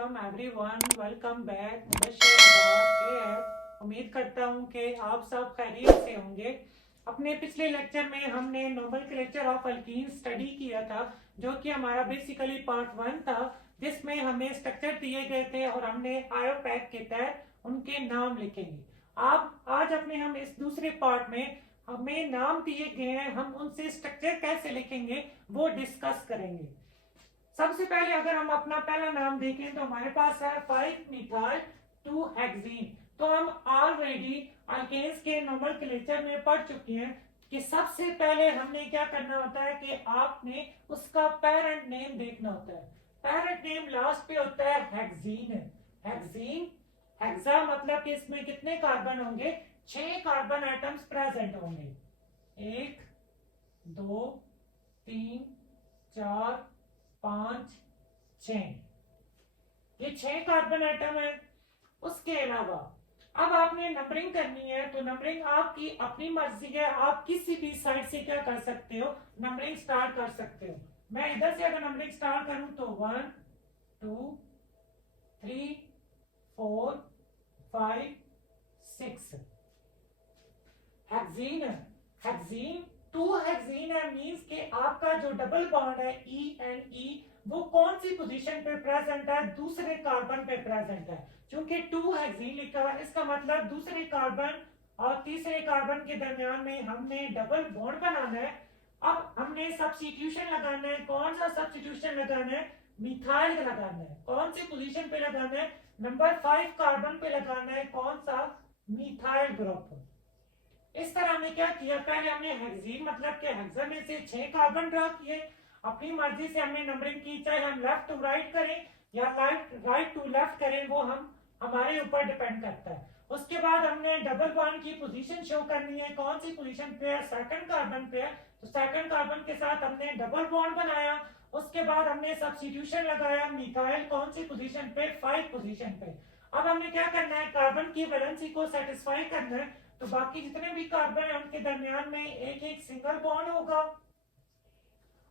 Welcome everyone, welcome back. Mubashar Abad के है। उम्मीद करता हूँ कि आप सब खैरियत से होंगे। अपने पिछले लेक्चर में हमने नोमेनक्लेचर ऑफ अल्कीन स्टडी किया था, जो कि हमारा बेसिकली पार्ट 1 था, जिसमें हमें स्ट्रक्चर दिए गए थे और हमने आयोपैक के तहत उनके नाम लिखेंगे। आज अपने हम इस दूसरे पार्ट में हमें नाम दिए गए हैं, हम उनसे स्ट्रक्चर कैसे लिखेंगे वो डिस्कस करेंगे। सबसे पहले अगर हम अपना पहला नाम देखें तो हमारे पास है 5 मिथाइल 2 हेक्सीन। तो हम ऑलरेडी अल्केन्स के नोमेनक्लेचर में पढ़ चुके हैं कि सबसे पहले हमने क्या करना होता है कि आपने उसका पेरेंट नेम देखना होता है। पेरेंट नेम लास्ट पे होता है हेक्सीन। हेक्सीन हेक्सा मतलब कि इसमें कितने कार्बन होंगे? 6 कार्बन एटम्स प्रेजेंट होंगे। 1 2 3 4 5 6, ये 6 कार्बन एटम है। उसके अलावा अब आपने नंबरिंग करनी है, तो नंबरिंग आपकी अपनी मर्जी है, आप किसी भी साइड से क्या कर सकते हो, नंबरिंग स्टार्ट कर सकते हो। मैं इधर से अगर नंबरिंग स्टार्ट करूं तो 1 2 3 4 5 6 हेक्सीन। हेक्सीन 2 हेक्सीन है, मींस के आपका जो डबल बॉन्ड है E वो कौन सी पोजीशन पे प्रेजेंट है? दूसरे कार्बन पे प्रेजेंट है। क्योंकि 2 हेक्सीन लिखा है, इसका मतलब दूसरे कार्बन और तीसरे कार्बन के दरमियान में हमने डबल बॉन्ड बनाना है। अब हमने सब्स्टिट्यूशन लगाना है। कौन सा सब्स्टिट्यूशन लगाना है? मिथाइल लगाना है। कौन सी पोजीशन पे लगाना है? नंबर 5 कार्बन पे लगाना है। कौन सा? Methyl group. इस तरह हमने क्या किया, पहले हमने हेक्सीन मतलब के हेक्सा में से 6 कार्बन ड्रा किए। अपनी मर्जी से हमने नंबरिंग की, चाहे हम लेफ्ट टू राइट करें या राइट टू लेफ्ट करें, वो हमारे ऊपर डिपेंड करता है। उसके बाद हमने डबल बॉन्ड की पोजीशन शो करनी है। कौन सी पोजीशन पे है? सेकंड कार्बन पे है, तो सेकंड कार्बन के साथ हमने डबल बॉन्ड बनाया। उसके बाद हमने सब्स्टिट्यूशन लगाया, मिथाइल कौन सी पोजीशन पे? 5 पोजीशन पे। अब हमने क्या करना है, कार्बन की वैलेंसी को सेटिस्फाई करना है, तो बाकी जितने भी कार्बन है उनके दरमियान में एक एक सिंगल बॉन्ड होगा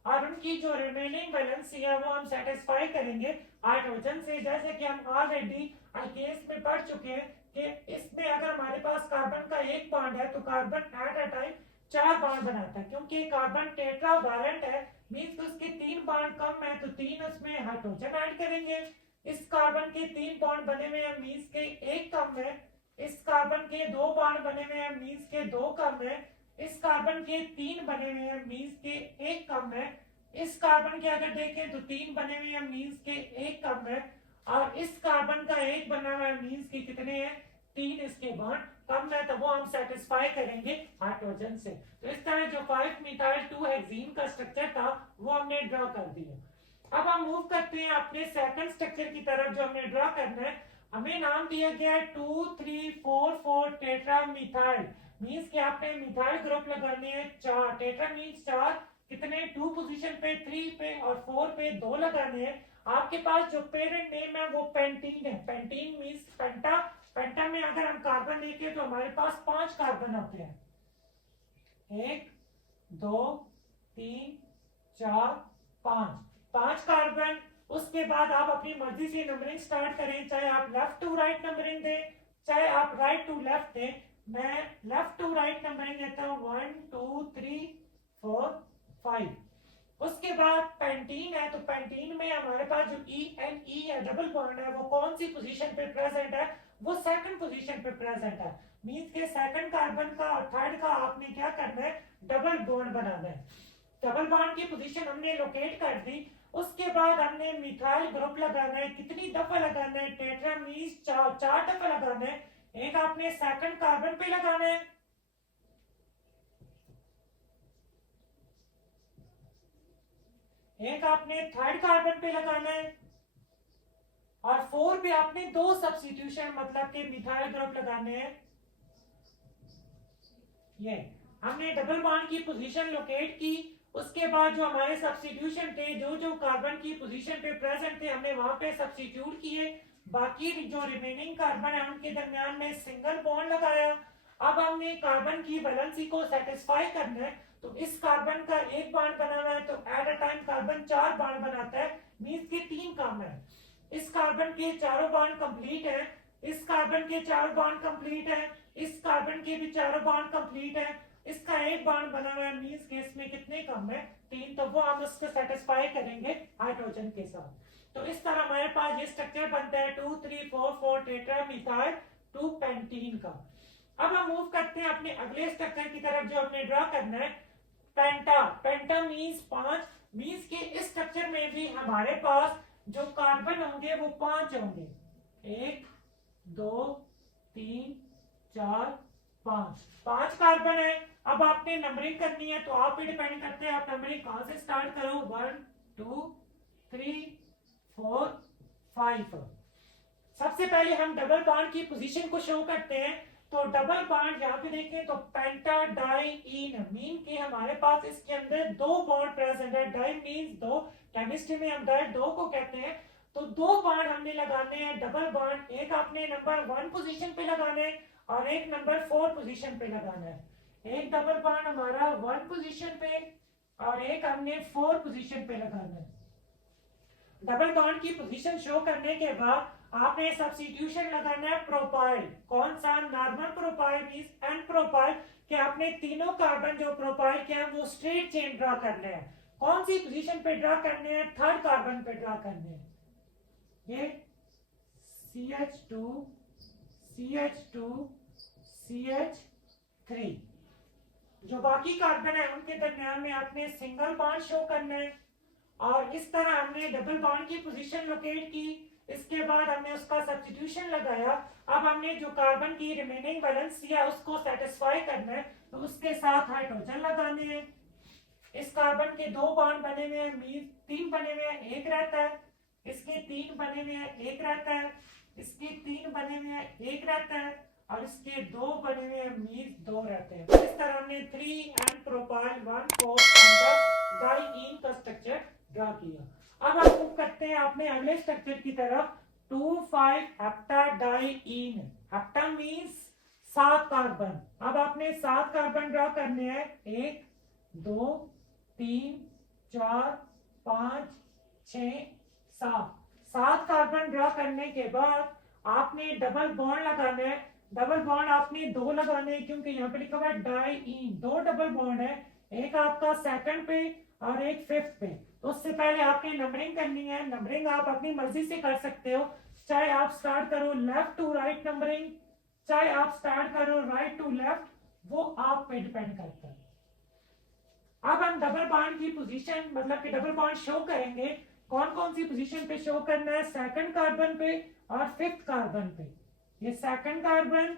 और उनकी जो रिमेनिंग वैलेंसी है वो हम सेटिस्फाई करेंगे हाइड्रोजन से। जैसे कि हम ऑलरेडी अल्केन्स में पढ़ चुके हैं कि इसमें अगर हमारे पास कार्बन का एक बॉन्ड है तो carbon at a time 4 bond बनाता है। क्योंकि कार्बन टेट्रा वैलेंट है, मींस उसके 3 बॉन्ड कम है, तो 3 उसमें हाइड्रोजन ऐड करेंगे। इस कार्बन के 3 बॉन्ड बने हुए हैं, मींस के एक कम है। इस कार्बन के 2 बॉन्ड बने हुए हैं, मींस के 2 कम है। इस कार्बन के 3 बने हुए हैं, मींस के एक कम है। इस कार्बन के अगर देखें तो 3 बने हुए हैं, मींस के एक कम है। और इस कार्बन का एक बना हुआ है, मींस के कितने हैं? 3 इसके बॉन्ड कम है, तो वो हम सेटिस्फाई करेंगे हाइड्रोजन से। तो इस तरह जो 5 मिथाइल 2 हेक्सीन का स्ट्रक्चर था वो हमने ड्रॉ कर दिया। अब हम मूव करते हैं अपने सेकंड स्ट्रक्चर की तरफ जो हमने ड्रॉ करना है। हमें नाम दिया गया है 2 3 4 4 टेट्रा मिथाइल, मींस कि आपने मिथाइल ग्रुप लगाने हैं 4। टेट्रा मींस 4, कितने? 2 पोजीशन पे, 3 पे और 4 पे 2 लगाने हैं। आपके पास जो पेरेंट नेम है वो पेंटीन है। पेंटीन मींस पेंटा। पेंटा में अगर हम कार्बन देखें तो हमारे पास 5 कार्बन होते हैं, 1 2 3 4 5, 5 कार्बन। उसके बाद आप अपनी मर्जी से नंबरिंग स्टार्ट करें, चाहे आप लेफ्ट टू राइट नंबरिंग दें, चाहे आप राइट टू लेफ्ट दें। मैं लेफ्ट टू राइट नंबरिंग देता हूं, 1 2 3 4 5। उसके बाद पेंटीन है, तो पेंटीन में हमारे पास जो E है, डबल बॉन्ड है, वो कौन सी पोजीशन पे प्रेजेंट है? वो सेकंड पोजीशन पे प्रेजेंट है। मींस के सेकंड कार्बन का और थर्ड का आपने क्या करना है? डबल बॉन्ड बनाना है। डबल बॉन्ड की पोजीशन हमने लोकेट कर दी। उसके बाद हमने मिथाइल ग्रुप लगाना है। कितनी दफा लगाना है? टेट्रा मींस 4 दफा लगाना है। एक आपने सेकंड कार्बन पे लगाना है, एक आपने थर्ड कार्बन पे लगाना है और 4 पे आपने 2 सब्स्टिट्यूशन मतलब के मिथाइल ग्रुप लगाने हैं। ये हमने डबल बॉन्ड की पोजीशन लोकेट की। उसके बाद जो हमारे सब्स्टिट्यूशन थे, जो जो कार्बन की पोजीशन पे प्रेजेंट थे, हमने वहां पे सब्स्टिट्यूट किए। बाकी जो रिमेनिंग कार्बन है उनके दरमियान में सिंगल बॉन्ड लगाया। अब हमने कार्बन की वैलेंसी को सेटिस्फाई करना है, तो इस कार्बन का एक बॉन्ड बना हुआ है, तो at a time carbon 4 bond बनाता है, मींस के 3 कम है। इस कार्बन के चारों बॉन्ड कंप्लीट है, इस कार्बन के चारों बॉन्ड कंप्लीट है, इस कार्बन के भी चारों बॉन्ड कंप्लीट है, इसका एक बॉन्ड बना हुआ है, मींस के इसमें कितने कम है, 3, तो वो हम उसको सेटिस्फाई करेंगे हाइड्रोजन के साथ। तो इस तरह हमारे पास ये स्ट्रक्चर बनता है 2 3 4 4 टेट्रामिथाइल 2 पेंटीन का। अब हम मूव करते हैं अपने अगले स्ट्रक्चर की तरफ जो हमने ड्रॉ करना है, पेंटा। पेंटा मींस 5, मींस के इस स्ट्रक्चर में भी हमारे पास जो कार्बन होंगे वो 5 होंगे, 1 2 3 4 5, 5 कार्बन है। अब आपने नंबरिंग करनी है तो आप पे डिपेंड करते हैं आप नंबरिंग कहां से स्टार्ट करो, 1 2 3 4 5। सबसे पहले हम डबल बॉन्ड की पोजीशन को शो करते हैं। तो डबल बॉन्ड यहाँ पे देखें तो पेंटा डाई इन, मीन के हमारे पास इसके अंदर 2 बॉन्ड प्रेजेंट है, डाई मींस 2, केमिस्ट्री में हम डाई 2 को कहते हैं। तो 2 बॉन्ड हमने लगाने हैं डबल बॉन्ड, एक आपने नंबर 1 पोजीशन पे लगाना है और एक नंबर 4 पोजीशन पे लगाना है। एक डबल बॉन्ड हमारा 1 पोजीशन पे और एक हमने 4 पोजीशन पे लगाना है। डबल बॉन्ड की पोजीशन शो करने के बाद आपने सब्स्टिट्यूशन लगाना है प्रोपाइल, कौन सा, normal profile means an profile, कि आपने तीनों कार्बन जो प्रोपाइल के हैं वो स्ट्रेट चेन ड्रा करने हैं। कौन सी पोजीशन पे ड्रा करने हैं, थर्ड कार्बन पे ड्रा करने हैं। ये CH2 CH2 CH3, जो बाकी कार्बन है उनके दरमियान में आपने सिंगल बॉन्ड शो करना है और इस तरह हमने डबल बॉन्ड की पोजीशन लोकेट की। इसके बाद हमने उसका सब्स्टिट्यूशन लगाया। अब हमने जो कार्बन की रिमेनिंग वैलेंस है उसको सेटिस्फाई करना है, तो उसके साथ हाइड्रोजन लगाने हैं। इस कार्बन के 2 बॉन्ड बने हुए हैं, मीन 3 बने हुए हैं, एक रहता है, इसके 3 बने हुए हैं, एक रहता है, इसके 3 बने हुए हैं, एक रहता है और इसके 2 बने हुए हैं, मीन 2 रहते हैं। इस तरह हमने 3N प्रोपाइल 1 4 डाइईन का स्ट्रक्चर ड्रा किया। अब हम मूव करते हैं अपने अगले स्ट्रक्चर की तरफ, 2 5 हेप्टाडाइईन। Hepta means 7 carbon. अब आपने 7 कार्बन ड्रा करने हैं, 1 2 3 4 5 6 7, 7 कार्बन ड्रा करने के बाद आपने डबल बॉन्ड लगाना है। डबल बॉन्ड आपने 2 लगाने हैं क्योंकि यहाँ पे लिखा हुआ है डाइईन, 2 डबल बॉन्ड है, एक आपका सेकंड पे और एक फिफ्थ पे। तो उससे पहले आपने नंबरिंग करनी है। नंबरिंग आप अपनी मर्जी से कर सकते हो, चाहे आप स्टार्ट करो लेफ्ट टू राइट नंबरिंग, चाहे आप स्टार्ट करो राइट टू लेफ्ट, वो आप पे डिपेंड करता है। अब हम डबल बॉन्ड की पोजीशन मतलब कि डबल बॉन्ड शो करेंगे। कौन कौन सी पोजीशन पे शो करना है, सेकंड कार्बन पे और फिफ्थ कार्बन पे। ये सेकंड कार्बन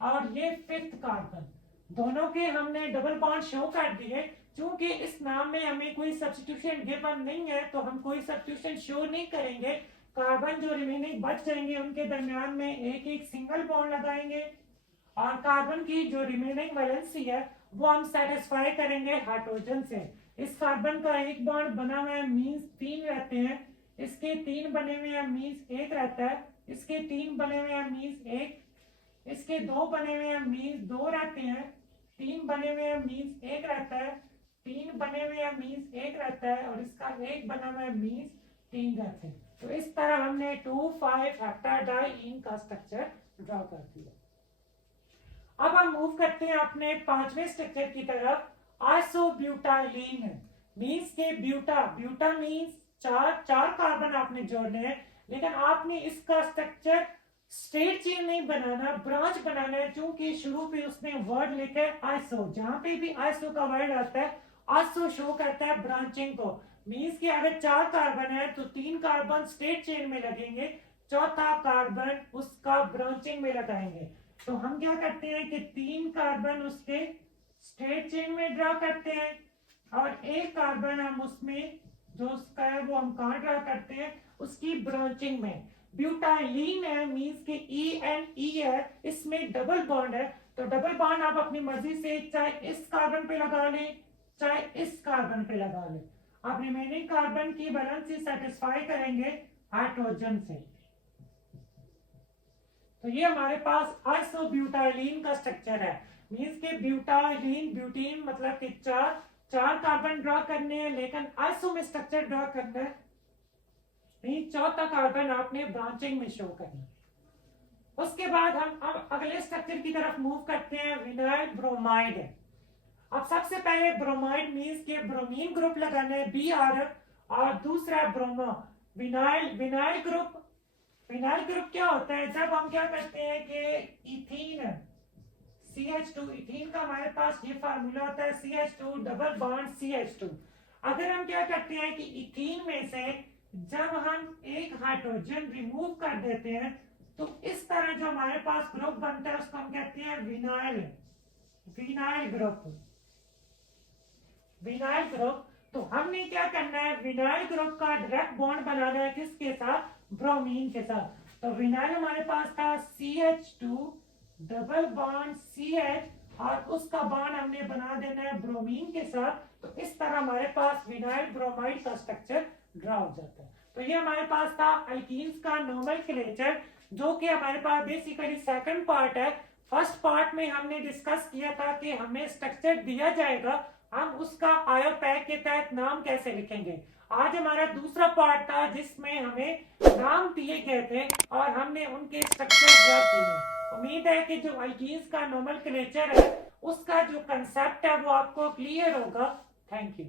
और ये फिफ्थ कार्बन दोनों के हमने डबल बॉन्ड शो कर दिए। क्योंकि इस नाम में हमें कोई सब्स्टिट्यूशन गिवन नहीं है तो हम कोई सब्स्टिट्यूशन शो नहीं करेंगे। कार्बन जो रिमेनिंग बच जाएंगे उनके दरमियान में एक एक सिंगल बॉन्ड लगाएंगे और कार्बन की जो रिमेनिंग वैलेंसी है वो हम सेटिस्फाई करेंगे हाइड्रोजन से। इस कार्बन का एक बॉन्ड बना हुआ है, मींस 3 रहते हैं, इसके 3 बने हुए हैं, मींस 1 रहता है, इसके 3 बने हुए हैं, मींस 1, इसके 2 बने हुए हैं, मींस 2 रहते हैं, 3 बने हुए हैं, मींस 1 रहता है, 3 बने हुए हैं, मींस 1 रहता है और इसका 1 बना हुआ है, मींस 3 रहते हैं। तो इस तरह हमने 2 5 हेप्टाडाइईन का स्ट्रक्चर ड्रॉ कर दिया। अब हम मूव करते हैं अपने 5वें स्ट्रक्चर की तरफ, आइसोब्यूटाइलीन। मींस के ब्यूटा, ब्यूटा मींस 4 कार्बन आपने जोड़ने हैं, लेकिन आपने इसका स्ट्रक्चर स्ट्रेट चेन नहीं बनाना, ब्रांच बनाना है। क्योंकि शुरू पे उसने वर्ड लिखा है आइसो, जहां पे भी आइसो का वर्ड आता है आइसो शो करता है ब्रांचिंग को। मींस कि अगर 4 कार्बन है तो 3 कार्बन स्ट्रेट चेन में लगेंगे, चौथा कार्बन उसका ब्रांचिंग में लगाएंगे। तो हम क्या करते हैं कि 3 कार्बन उसके स्ट्रेट चेन में ड्रा करते हैं और एक कार्बन हम उसमें जो उसका है वो हम कहाँ ड्रा करते हैं, उसकी ब्रांचिंग में। ब्यूटाइलीन है, मींस के ENE है, इसमें डबल बॉन्ड है। तो डबल बॉन्ड आप अपनी मर्जी से चाहे इस कार्बन पे लगा लें चाहे इस कार्बन पे लगा लें। आप रिमेनिंग कार्बन की वैलेंसी सेटिस्फाई करेंगे हाइड्रोजन से। तो ये हमारे पास आइसोब्यूटाइलीन का स्ट्रक्चर है। मींस के ब्यूटाइलीन, ब्यूटीन मतलब कि 4 कार्बन ड्रॉ करने हैं, लेकिन आइसो में स्ट्रक्चर ड्रॉ करना है। चौथा कार्बन आपने ब्रांचिंग में शो करना। उसके बाद हम अब अगले स्ट्रक्चर की तरफ मूव करते हैं, विनाइल ब्रोमाइड। अब सबसे पहले ब्रोमाइड मींस के ब्रोमीन ग्रुप लगाना है Br, और दूसरा bromo vinyl vinyl group. Vinyl group क्या होता है, जब हम क्या करते हैं कि इथीन CH2, इथीन का हमारे पास ये फार्मूला होता है CH2 डबल बॉन्ड CH2। अगर हम क्या करते हैं कि इथीन में से जब हम एक हाइड्रोजन रिमूव कर देते हैं तो इस तरह जो हमारे पास ग्रुप बनता है उसको हम कहते हैं vinyl vinyl group. Vinyl group, तो हमने क्या करना है, विनाइल ग्रुप का डायरेक्ट बॉन्ड बनाना है किसके साथ, ब्रोमीन के साथ। तो विनाइल हमारे पास था CH2 डबल बॉन्ड CH, और उसका बॉन्ड हमने बना देना है ब्रोमीन के साथ। तो इस तरह हमारे पास विनाइल ब्रोमाइड का स्ट्रक्चर ड्रा हो जाता है। तो ये हमारे पास था अल्कीन्स का नोमेनक्लेचर, जो कि हमारे पास बेसिकली सेकंड पार्ट है। फर्स्ट पार्ट में हमने डिस्कस किया था कि हमें स्ट्रक्चर दिया जाएगा, हम उसका आयोपैक के तहत नाम कैसे लिखेंगे। आज हमारा दूसरा पार्ट था जिसमें हमें नाम दिए गए थे और हमने उनके स्ट्रक्चर ड्रा किए। उम्मीद है कि जो अल्कीन्स का नोमेनक्लेचर है उसका जो कंसेप्ट है वो आपको क्लियर होगा। Thank you.